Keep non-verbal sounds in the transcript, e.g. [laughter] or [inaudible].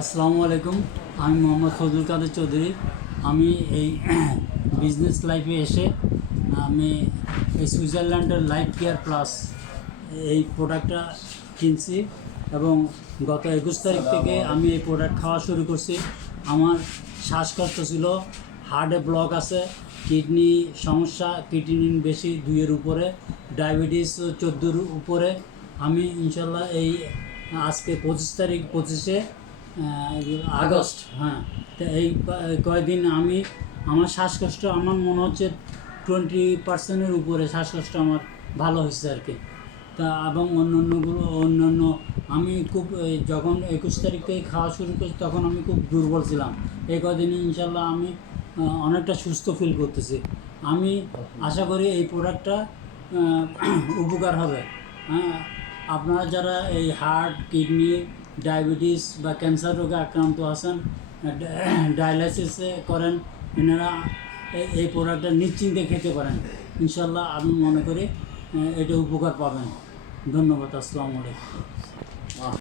আসসালামু আলাইকুম। আমি মোহাম্মদ ফজল কাদের চৌধুরী। আমি এই [clears throat] বিজনেস লাইফে এসে আমি এই সুইজারল্যান্ডের লাইফ কেয়ার প্লাস এই প্রোডাক্টটা কিনছি এবং গত একুশ তারিখ থেকে আমি এই প্রোডাক্ট খাওয়া শুরু করছি। আমার শ্বাসকষ্ট ছিল হার্টে ব্লক আছে কিডনি সমস্যা কিডনি বেশি দুইয়ের উপরে ডায়াবেটিস চোদ্দোর উপরে। আমি ইনশাল্লাহ এই আজকে পঁচিশ তারিখ পঁচিশে আগস্ট হ্যাঁ। তো এই কয়দিন আমি, আমার শ্বাসকষ্ট, আমার মনে হচ্ছে টোয়েন্টি পার্সেন্টের উপরে শ্বাসকষ্ট আমার ভালো হয়েছে আর কি। তা এবং অন্য অন্যগুলো অন্যান্য, আমি খুব যখন একুশ তারিখ থেকে খাওয়া শুরু করছি, তখন আমি খুব দুর্বল ছিলাম। এই কদিনে ইনশাল্লাহ আমি অনেকটা সুস্থ ফিল করতেছি। আমি আশা করি এই প্রোডাক্টটা [clears throat] উপকার হবে। হ্যাঁ আপনারা যারা এই হার্ট কিডনি ডায়াবেটিস বা ক্যান্সার রোগে আক্রান্ত আসেন ডায়ালাইসিস করেন এনারা এই- প্রোডাক্টটা নিশ্চিন্তে খেতে পারেন। ইনশাল্লাহ আমি মনে করি এটা উপকার পাবেন। ধন্যবাদ, আসসালামু আলাইকুম।